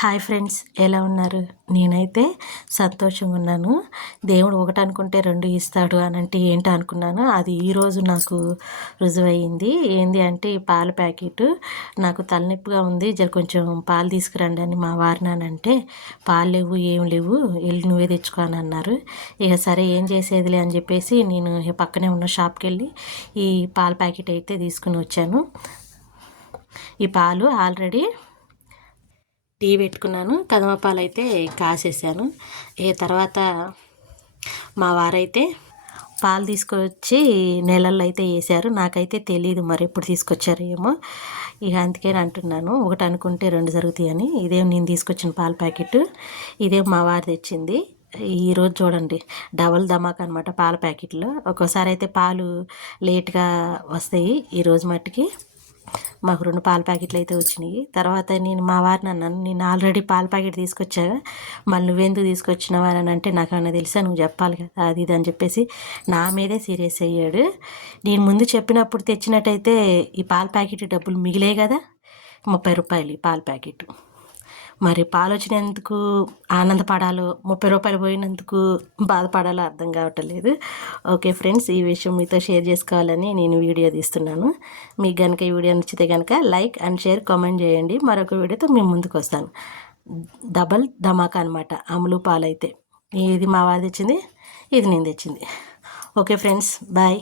Hi friends, ఎలా ఉన్నారు? నేనైతే సంతోషంగా ఉన్నాను. దేవుడు ఒకటి అనుకుంటే రెండు ఇస్తాడు అని అంటే ఏంటో అనుకున్నాను. అది ఈరోజు నాకు రుజువయింది. ఏంది అంటే ఈ పాల ప్యాకెట్ నాకు తలనొప్పిగా ఉంది, జర కొంచెం పాలు తీసుకురండి అని మా వారినానంటే పాలు లేవు, ఏం లేవు, వెళ్ళి నువ్వే తెచ్చుకో అని అన్నారు. ఇక సరే ఏం చేసేదిలే అని చెప్పేసి నేను పక్కనే ఉన్న షాప్కి వెళ్ళి ఈ పాల ప్యాకెట్ అయితే తీసుకుని వచ్చాను. ఈ పాలు ఆల్రెడీ టీ పెట్టుకున్నాను, కదమ పాలు అయితే కాసేసాను. తర్వాత మా వారైతే పాలు తీసుకొచ్చి నెలల్లో అయితే వేసారు. నాకైతే తెలియదు మరి ఎప్పుడు తీసుకొచ్చారు ఏమో. ఇక అందుకని అంటున్నాను, ఒకటి అనుకుంటే రెండు జరుగుతాయని. ఇదేం నేను తీసుకొచ్చిన పాల ప్యాకెట్, ఇదేం మా వారు తెచ్చింది. ఈరోజు చూడండి, డబల్ ధమాక్ అనమాట పాల ప్యాకెట్లో. ఒక్కోసారి అయితే పాలు లేట్గా వస్తాయి. ఈరోజు మట్టుకి మాకు 2 పాల ప్యాకెట్లు అయితే వచ్చినాయి. తర్వాత నేను మా వారిని అన్నాను, నేను ఆల్రెడీ పాల ప్యాకెట్ తీసుకొచ్చాగా, మళ్ళీ నువ్వెందుకు తీసుకొచ్చినావా అని అంటే, నాకు అన్న తెలుసా, నువ్వు చెప్పాలి కదా అది ఇది అని చెప్పేసి నా మీదే సీరియస్ అయ్యాడు. నేను ముందు చెప్పినప్పుడు తెచ్చినట్టయితే ఈ పాల ప్యాకెట్ డబ్బులు మిగిలే కదా, 30 రూపాయలు ఈ పాల ప్యాకెట్. మరి పాలు వచ్చినందుకు ఆనందపడాలో, 30 రూపాయలు పోయినందుకు బాధపడాలో అర్థం కావట్లేదు. ఓకే ఫ్రెండ్స్, ఈ విషయం మీతో షేర్ చేసుకోవాలని నేను వీడియో తీస్తున్నాను. మీకు కనుక ఈ వీడియో నచ్చితే కనుక లైక్ అండ్ షేర్ కామెంట్ చేయండి. మరొక వీడియోతో మేము ముందుకు వస్తాను. డబల్ ధమాకా అనమాట అమలు పాలైతే. ఇది మా వారు తెచ్చింది, ఇది నేను తెచ్చింది. Okay friends, bye.